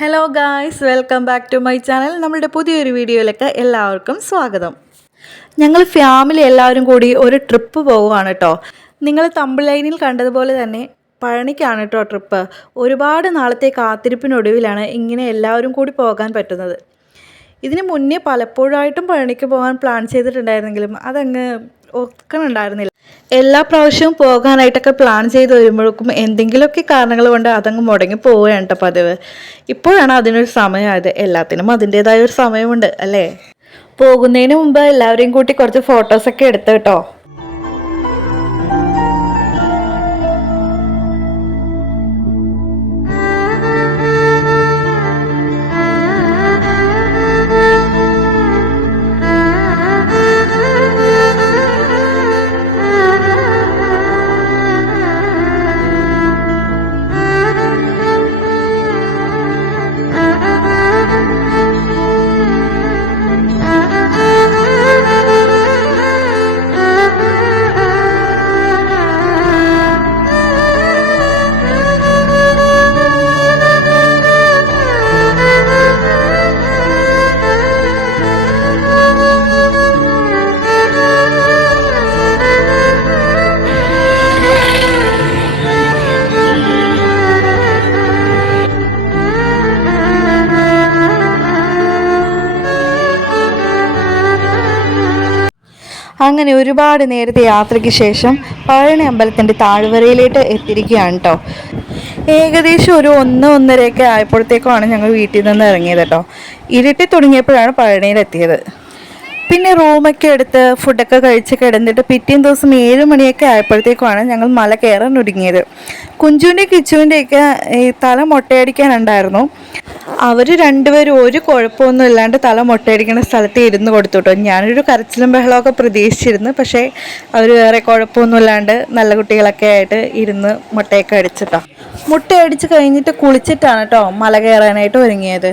Hello guys, welcome back to my channel. നമ്മളുടെ പുതിയൊരു വീഡിയോയിലേക്ക് എല്ലാവർക്കും സ്വാഗതം. ഞങ്ങൾ ഫാമിലി എല്ലാവരും കൂടി ഒരു ട്രിപ്പ് പോവുകയാണ് കേട്ടോ. നിങ്ങൾ തമ്പ്ലൈനിൽ കണ്ടതുപോലെ തന്നെ പഴനിക്കാണ് കേട്ടോ ട്രിപ്പ്. ഒരുപാട് നാളത്തെ കാത്തിരിപ്പിനൊടുവിലാണ് ഇങ്ങനെ എല്ലാവരും കൂടി പോകാൻ പറ്റുന്നത്. ഇതിന് മുന്നേ പലപ്പോഴായിട്ടും പഴനിക്ക് പോകാൻ പ്ലാൻ ചെയ്തിട്ടുണ്ടായിരുന്നെങ്കിലും അതങ്ങ് ഒക്കണുണ്ടായിരുന്നില്ല. എല്ലാ പ്രാവശ്യവും പോകാനായിട്ടൊക്കെ പ്ലാൻ ചെയ്ത് വരുമ്പോഴേക്കും എന്തെങ്കിലുമൊക്കെ കാരണങ്ങൾ കൊണ്ട് അതങ്ങ് മുടങ്ങി പോവുകയാണ് കേട്ടോ പതിവ്. ഇപ്പോഴാണ് അതിനൊരു സമയമായത്. എല്ലാത്തിനും അതിൻ്റേതായ ഒരു സമയമുണ്ട് അല്ലേ. പോകുന്നതിന് മുമ്പ് എല്ലാവരെയും കൂട്ടി കുറച്ച് ഫോട്ടോസൊക്കെ എടുത്ത് കേട്ടോ. അങ്ങനെ ഒരുപാട് നേരത്തെ യാത്രയ്ക്ക് ശേഷം പഴനി അമ്പലത്തിൻ്റെ താഴ്വരയിലേക്ക് എത്തിയിരിക്കുകയാണ് കേട്ടോ. ഏകദേശം ഒരു 1-1:30 ആയപ്പോഴത്തേക്കുമാണ് ഞങ്ങൾ വീട്ടിൽ നിന്ന് ഇറങ്ങിയത് കേട്ടോ. ഇരുട്ടി തുടങ്ങിയപ്പോഴാണ് പഴനിയിലെത്തിയത്. പിന്നെ റൂമൊക്കെ എടുത്ത് ഫുഡൊക്കെ കഴിച്ച് കിടന്നിട്ട് പിറ്റേന്ന് ദിവസം 7 മണിയൊക്കെ ആയപ്പോഴത്തേക്കുമാണ് ഞങ്ങൾ മല കയറാൻ ഒരുങ്ങിയത്. കുഞ്ചുവിൻ്റെ കിച്ചുവിൻ്റെയൊക്കെ ഈ തല മൊട്ടയടിക്കാനുണ്ടായിരുന്നു. അവർ രണ്ടുപേരും ഒരു കുഴപ്പമൊന്നും ഇല്ലാണ്ട് തല മൊട്ടയടിക്കുന്ന സ്ഥലത്ത് ഇരുന്ന് കൊടുത്തു കേട്ടോ. ഞാനൊരു കരച്ചിലും ബഹളമൊക്കെ പ്രതീക്ഷിച്ചിരുന്നു. പക്ഷേ അവർ വേറെ കുഴപ്പമൊന്നും ഇല്ലാണ്ട് നല്ല കുട്ടികളൊക്കെ ആയിട്ട് ഇരുന്ന് മുട്ടയൊക്കെ അടിച്ചിട്ടോ. മുട്ടയടിച്ച് കഴിഞ്ഞിട്ട് കുളിച്ചിട്ടാണ് കേട്ടോ മല കയറാനായിട്ട് ഒരുങ്ങിയത്.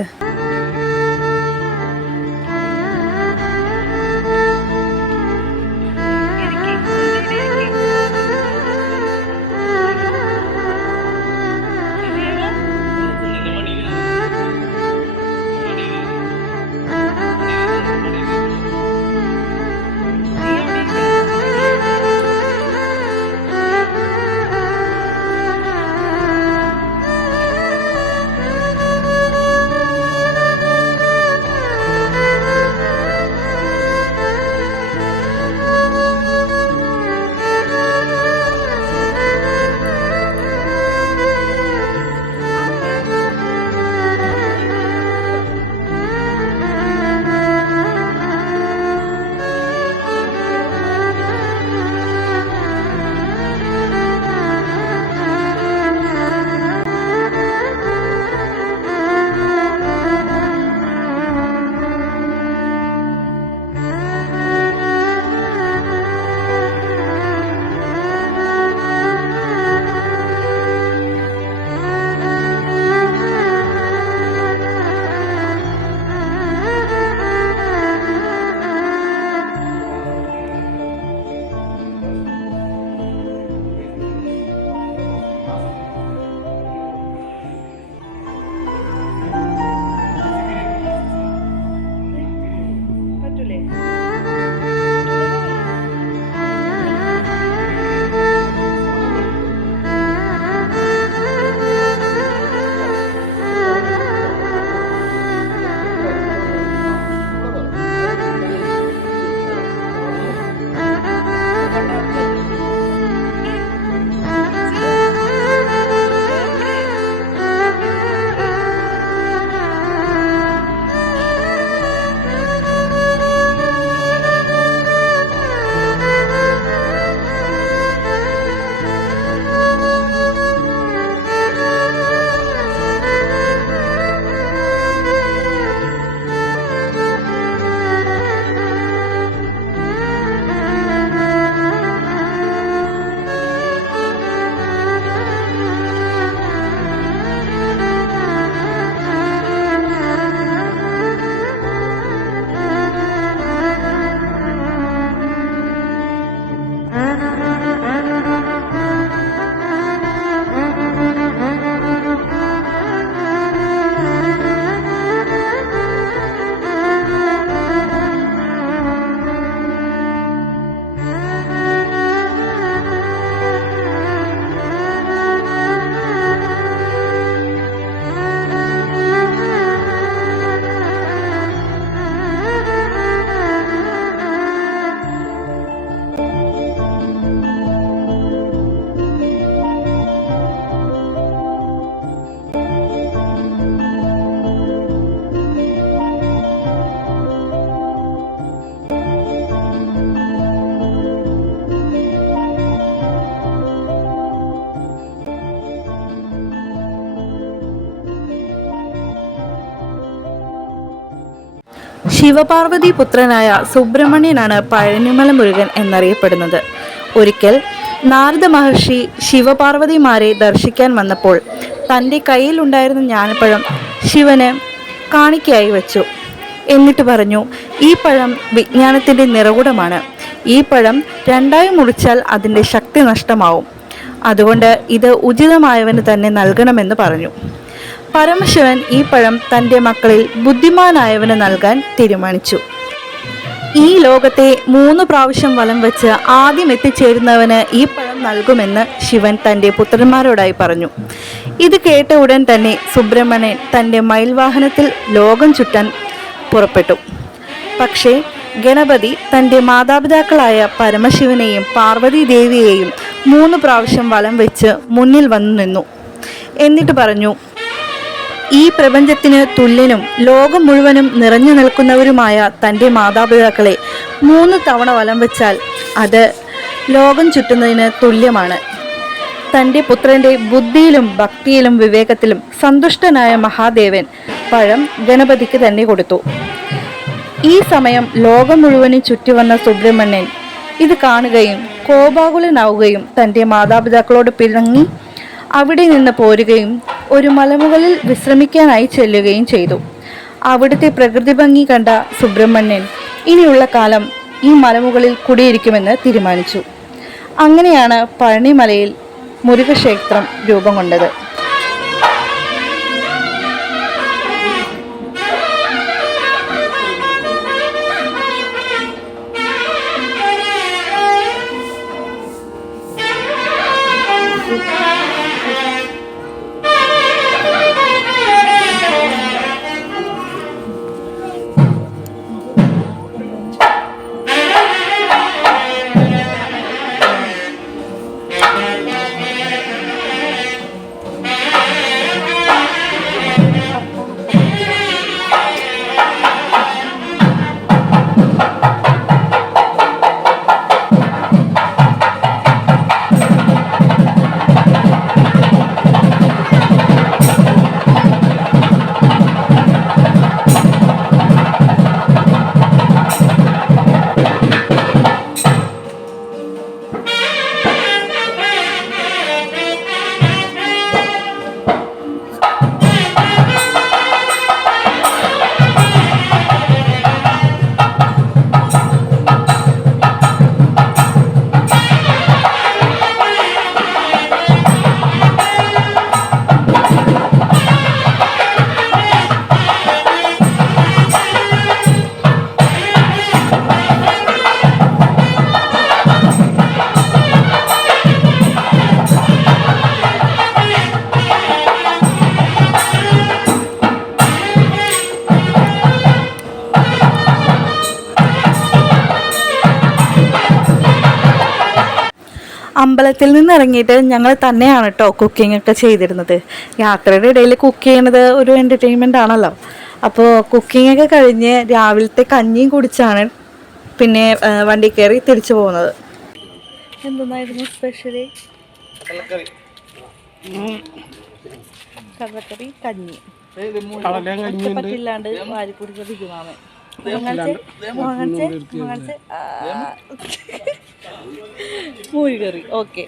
ശിവപാർവതി പുത്രനായ സുബ്രഹ്മണ്യനാണ് പഴനിമല മുരുകൻ എന്നറിയപ്പെടുന്നത്. ഒരിക്കൽ നാരദ മഹർഷി ശിവപാർവതിമാരെ ദർശിക്കാൻ വന്നപ്പോൾ തൻ്റെ കയ്യിലുണ്ടായിരുന്ന ജ്ഞാനപ്പഴം ശിവന് കാണിക്കയായി വെച്ചു. എന്നിട്ട് പറഞ്ഞു, ഈ പഴം വിജ്ഞാനത്തിൻ്റെ നിറകുടമാണ്. ഈ പഴം രണ്ടായി മുറിച്ചാൽ അതിൻ്റെ ശക്തി നഷ്ടമാവും. അതുകൊണ്ട് ഇത് ഉചിതമായവന് തന്നെ നൽകണമെന്ന് പറഞ്ഞു. പരമശിവൻ ഈ പഴം തൻ്റെ മക്കളിൽ ബുദ്ധിമാനായവന് നൽകാൻ തീരുമാനിച്ചു. ഈ ലോകത്തെ 3 പ്രാവശ്യം വലം വെച്ച് ആദ്യം എത്തിച്ചേരുന്നവന് ഈ പഴം നൽകുമെന്ന് ശിവൻ തൻ്റെ പുത്രന്മാരോടായി പറഞ്ഞു. ഇത് കേട്ട ഉടൻ തന്നെ സുബ്രഹ്മണ്യൻ തൻ്റെ മയിൽവാഹനത്തിൽ ലോകം ചുറ്റാൻ പുറപ്പെട്ടു. പക്ഷേ ഗണപതി തൻ്റെ മാതാപിതാക്കളായ പരമശിവനെയും പാർവതി ദേവിയെയും 3 പ്രാവശ്യം വലം വെച്ച് മുന്നിൽ വന്നു നിന്നു. എന്നിട്ട് പറഞ്ഞു, ഈ പ്രപഞ്ചത്തിന് തുല്യനും ലോകം മുഴുവനും നിറഞ്ഞു നിൽക്കുന്നവരുമായ തൻ്റെ മാതാപിതാക്കളെ 3 തവണ വലം വെച്ചാൽ അത് ലോകം ചുറ്റുന്നതിന് തുല്യമാണ്. തൻ്റെ പുത്രൻ്റെ ബുദ്ധിയിലും ഭക്തിയിലും വിവേകത്തിലും സന്തുഷ്ടനായ മഹാദേവൻ പഴം ഗണപതിക്ക് തന്നെ കൊടുത്തു. ഈ സമയം ലോകം മുഴുവനും ചുറ്റിവന്ന സുബ്രഹ്മണ്യൻ ഇത് കാണുകയും കോപാകുലനാവുകയും തൻ്റെ മാതാപിതാക്കളോട് പിണങ്ങി അവിടെ നിന്ന് പോരുകയും ഒരു മലമുകളിൽ വിശ്രമിക്കാനായി ചെല്ലുകയും ചെയ്തു. അവിടുത്തെ പ്രകൃതി ഭംഗി കണ്ട സുബ്രഹ്മണ്യൻ ഇനിയുള്ള കാലം ഈ മലമുകളിൽ കുടിയിരിക്കുമെന്ന് തീരുമാനിച്ചു. അങ്ങനെയാണ് പഴനിമലയിൽ മുരുകക്ഷേത്രം രൂപം കൊണ്ടത്. അമ്പലത്തിൽ നിന്ന് ഇറങ്ങിയിട്ട് ഞങ്ങൾ തന്നെയാണ് കേട്ടോ കുക്കിംഗ് ഒക്കെ ചെയ്തിരുന്നത്. യാത്രയുടെ ഇടയിൽ കുക്ക് ചെയ്യുന്നത് ഒരു എൻ്റർടൈൻമെൻ്റ് ആണല്ലോ. അപ്പോൾ കുക്കിംഗ് ഒക്കെ കഴിഞ്ഞ് രാവിലത്തെ കഞ്ഞിയും കുടിച്ചാണ് പിന്നെ വണ്ടി കയറി തിരിച്ചു പോകുന്നത്. എന്തെന്നായിരുന്നു സ്പെഷ്യലി? കടലക്കറി, കഞ്ഞി, പറ്റില്ലാണ്ട് വാരി കുടിച്ചിരിക്കുമാമേ. മോരുകറി. ഓക്കെ.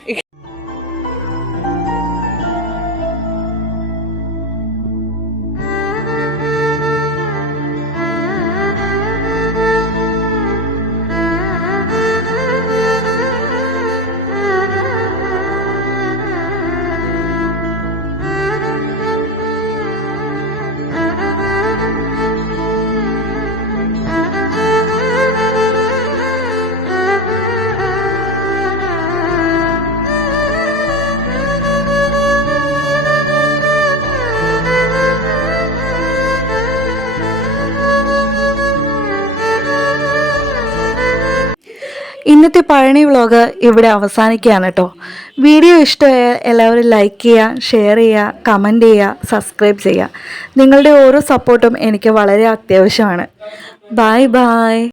ഇന്നത്തെ പഴനി വ്ളോഗ് ഇവിടെ അവസാനിക്കുകയാണ് കേട്ടോ. വീഡിയോ ഇഷ്ടമായാൽ എല്ലാവരും ലൈക്ക് ചെയ്യുക, ഷെയർ ചെയ്യുക, കമൻറ്റ് ചെയ്യുക, സബ്സ്ക്രൈബ് ചെയ്യുക. നിങ്ങളുടെ ഓരോ സപ്പോർട്ടും എനിക്ക് വളരെ അത്യാവശ്യമാണ്. Bye bye.